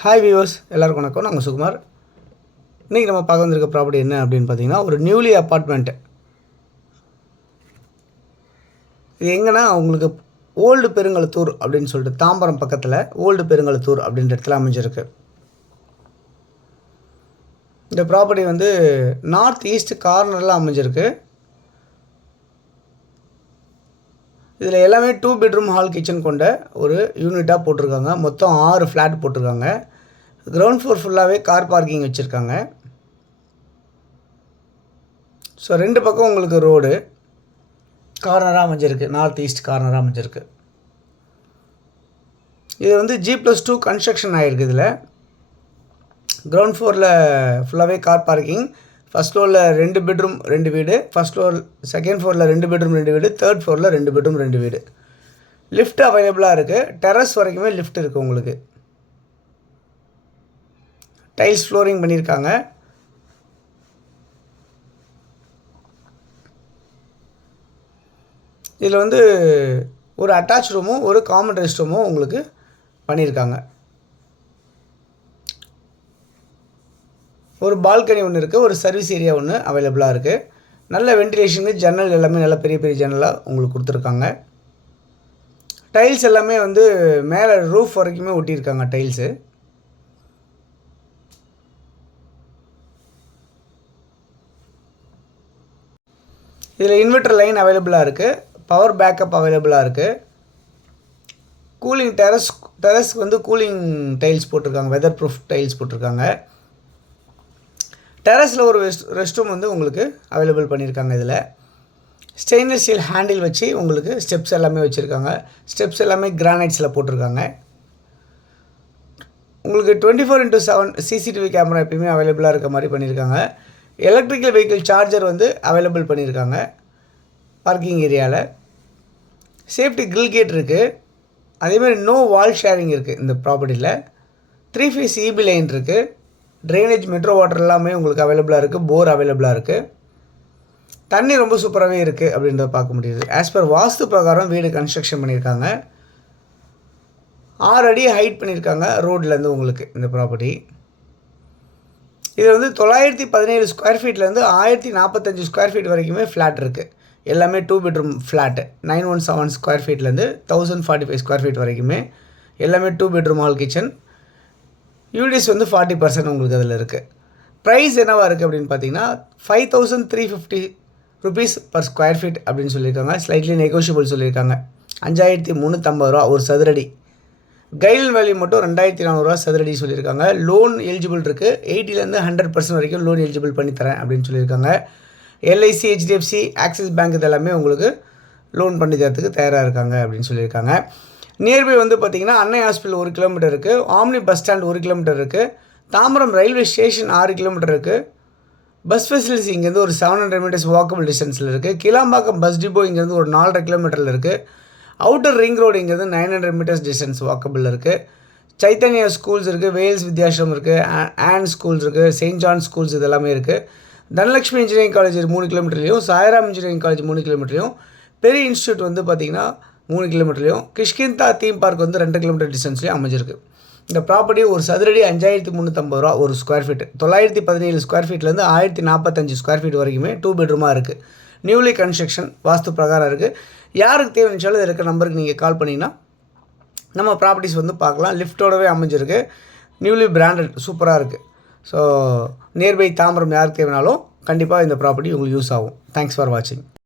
Hi viewers, எல்லாருக்கும் வணக்கம். நாங்கள் சுகுமார். இன்றைக்கி நம்ம பார்க்க வந்திருக்க ப்ராப்பர்ட்டி என்ன அப்படின்னு பார்த்தீங்கன்னா, ஒரு நியூலி அப்பார்ட்மெண்ட்டு. இது எங்கன்னா உங்களுக்கு ஓல்டு பெருங்கலத்தூர் அப்படின்னு சொல்லிட்டு தாம்பரம் பக்கத்தில் ஓல்டு பெருங்கலத்தூர் அப்படின்ற இடத்துல அமைஞ்சிருக்கு. இந்த ப்ராப்பர்ட்டி வந்து நார்த் ஈஸ்ட் கார்னரில் அமைஞ்சிருக்கு. இதில் எல்லாமே 2 பெட்ரூம் ஹால் கிச்சன் கொண்ட ஒரு யூனிட்டாக போட்டிருக்காங்க. மொத்தம் 6 ஃப்ளாட் போட்டிருக்காங்க. கிரவுண்ட் ஃப்ளோர் ஃபுல்லாகவே கார் பார்க்கிங் வச்சுருக்காங்க. ஸோ 2 பக்கம் உங்களுக்கு ரோடு கார்னராக அமைஞ்சிருக்கு. நார்த் ஈஸ்ட் கார்னராக அமைஞ்சிருக்கு. இது வந்து G+2 கன்ஸ்ட்ரக்ஷன் ஆகிருக்கு. இதில் கிரவுண்ட் ஃப்ளோரில் ஃபுல்லாகவே கார் பார்க்கிங். ஃபஸ்ட் ஃப்ளோரில் 2 பெட்ரூம் 2 வீடு, செகண்ட் ஃப்ளோரில் 2 பெட்ரூம் 2 வீடு, தேர்ட் ஃப்ளோரில் 2 பெட்ரூம் 2 வீடு. லிஃப்ட் அவைலபிளாக இருக்குது. டெரஸ் வரைக்குமே லிஃப்ட் இருக்குது. உங்களுக்கு டைல்ஸ் ஃப்ளோரிங் பண்ணியிருக்காங்க. இதில் வந்து ஒரு அட்டாச் ரூமும் ஒரு காமன் ரெஸ்ட் ரூமும் உங்களுக்கு பண்ணியிருக்காங்க. ஒரு பால்கனி ஒன்று இருக்குது. ஒரு சர்வீஸ் ஏரியா ஒன்று அவைலபிளாக இருக்குது. நல்ல வென்டிலேஷனுக்கு ஜன்னல் எல்லாமே நல்ல பெரிய பெரிய ஜன்னலாக உங்களுக்கு கொடுத்துருக்காங்க. டைல்ஸ் எல்லாமே வந்து மேலே ரூஃப் வரைக்குமே ஒட்டியிருக்காங்க டைல்ஸு. இதில் இன்வெர்டர் லைன் அவைலபிளாக இருக்குது. பவர் பேக்கப் அவைலபிளாக இருக்குது. கூலிங் டெரஸ்க்கு வந்து கூலிங் டைல்ஸ் போட்டிருக்காங்க. வெதர் ப்ரூஃப் டைல்ஸ் போட்டிருக்காங்க. டெரஸில் ஒரு ரெஸ்ட் ரூம் வந்து உங்களுக்கு அவைலபிள் பண்ணியிருக்காங்க. இதில் ஸ்டெயின்லெஸ் ஸ்டீல் ஹேண்டில் வச்சு உங்களுக்கு ஸ்டெப்ஸ் எல்லாமே வச்சுருக்காங்க. ஸ்டெப்ஸ் எல்லாமே கிரானைட்ஸில் போட்டிருக்காங்க. உங்களுக்கு 24/7 சிசிடிவி கேமரா எப்பயுமே அவைலபிளாக இருக்க மாதிரி பண்ணியிருக்காங்க. எலக்ட்ரிக்கல் வெஹிக்கிள் சார்ஜர் வந்து அவைலபிள் பண்ணியிருக்காங்க பார்க்கிங் ஏரியாவில். சேஃப்டி கிரில் கேட் இருக்குது. அதேமாதிரி நோ வால் ஷேரிங் இருக்குது இந்த ப்ராப்பர்ட்டியில். 3 ஃபேஸ் இபி லைன் இருக்குது. ட்ரைனேஜ் மெட்ரோ வாட்டர் எல்லாமே உங்களுக்கு அவைலபிளாக இருக்குது. போர் அவைலபிளாக இருக்குது. தண்ணி ரொம்ப சூப்பராகவே இருக்குது அப்படின்றத பார்க்க முடியுது. ஆஸ் பர் வாஸ்து பிரகாரம் வீடு கன்ஸ்ட்ரக்ஷன் பண்ணியிருக்காங்க. 6 அடி ஹைட் பண்ணியிருக்காங்க ரோட்லேருந்து உங்களுக்கு இந்த ப்ராப்பர்ட்டி. இதில் வந்து 917 ஸ்கொயர் ஃபீட்லேருந்து 1045 ஸ்கொயர் ஃபீட் வரைக்குமே ஃப்ளாட் இருக்குது. எல்லாமே 2 பெட்ரூம் ஃப்ளாட்டு. 917 ஸ்கொயர் ஃபீட்லேருந்து 1045 ஸ்கொயர் ஃபீட் வரைக்குமே எல்லாமே 2 பெட்ரூம் ஹால் கிச்சன். யூடிஎஸ் வந்து 40% உங்களுக்கு அதில் இருக்குது. ப்ரைஸ் என்னவாக இருக்குது அப்படின்னு பார்த்தீங்கன்னா 5350 ருபீஸ் பர் ஸ்கொயர் ஃபீட் அப்படின்னு சொல்லியிருக்காங்க. ஸ்லைட்லி நெகோஷியபிள் சொல்லியிருக்காங்க. 5350 ரூபா ஒரு சதுரடி. கைடல் வேல்யூ மட்டும் 2400 சதுரடி சொல்லியிருக்காங்க. லோன் எலிஜிபிள் இருக்குது. 80லேருந்து 100% வரைக்கும் லோன் எலிஜிபிள் பண்ணித்தரேன் அப்படின்னு சொல்லியிருக்காங்க. LIC, HDFC, ஆக்சிஸ் பேங்க் இதெல்லாமே உங்களுக்கு லோன் பண்ணி தரத்துக்கு தயாராக இருக்காங்க அப்படின்னு சொல்லியிருக்காங்க. நியர்பை வந்து பார்த்திங்கன்னா அன்னை ஹாஸ்பிட்டல் 1 கிலோமீட்டர் இருக்குது. ஆம்னி பஸ் ஸ்டாண்ட் 1 கிலோமீட்டர் இருக்குது. தாம்பரம் ரயில்வே ஸ்டேஷன் 6 கிலோமீட்டர் இருக்குது. பஸ் ஃபெசிலிட்டிஸ் இங்கேருந்து ஒரு 700 மீட்டர்ஸ் வாக்கபிள் டிஸ்டன்ஸில் இருக்குது. கிளாம்பாக்கம் பஸ் டிப்போ இங்கேருந்து ஒரு 4.5 கிலோமீட்டரில் இருக்குது. அவுட்டர் ரிங் ரோடு இங்கேருந்து 900 மீட்டர்ஸ் டிஸ்டன்ஸ் வாக்கபிள் இருக்குது. சைத்தன்யா ஸ்கூல்ஸ் இருக்குது. வேல்ஸ் வித்யாசிரம் இருக்குது. ஆன் ஸ்கூல்ஸ் இருக்குது. செயின்ட் ஜான் ஸ்கூல்ஸ் இதெல்லாமே இருக்குது. தனலக்ஷ்மி இன்ஜினியரிங் காலேஜ் 3 கிலோமீட்டர்லையும், சாய்ராம் இன்ஜினியரிங் காலேஜ் 3 கிலோமீட்டர்லையும், பெரிய இன்ஸ்டியூட் வந்து பார்த்திங்கன்னா 3 கிலோமீட்டர்லையும், கிஷ்கிந்தா தீம் பார்க் வந்து 2 கிலோமீட்டர் டிஸ்டன்ஸ்லையும் அமைஞ்சிருக்கு. இந்த ப்ராப்பர்ட்டி ஒரு சதுரடி 5350 ரூபா ஒரு ஸ்கொயர் ஃபீட். 917 ஸ்கொயர் ஃபீட்லேருந்து 1045 ஸ்கொயர் ஃபீட் வரைக்குமே 2 பெட்ரூமாக இருக்குது. நியூலி கன்ஸ்ட்ரக்ஷன் வாஸ்து பிரகாரம் இருக்குது. யாருக்கு தேவைச்சாலும் இதில் இருக்க நம்பருக்கு நீங்கள் கால் பண்ணிங்கன்னா நம்ம ப்ராப்பர்ட்டிஸ் வந்து பார்க்கலாம். லிஃப்ட்டோடவே அமைஞ்சிருக்கு. நியூலி பிராண்டட் சூப்பராக இருக்குது. ஸோ நியர்பை தாம்பரம் யாருக்கு தேவைனாலும் கண்டிப்பாக இந்த ப்ராப்பர்ட்டி உங்களுக்கு யூஸ் ஆகும். தேங்க்ஸ் ஃபார் வாட்சிங்.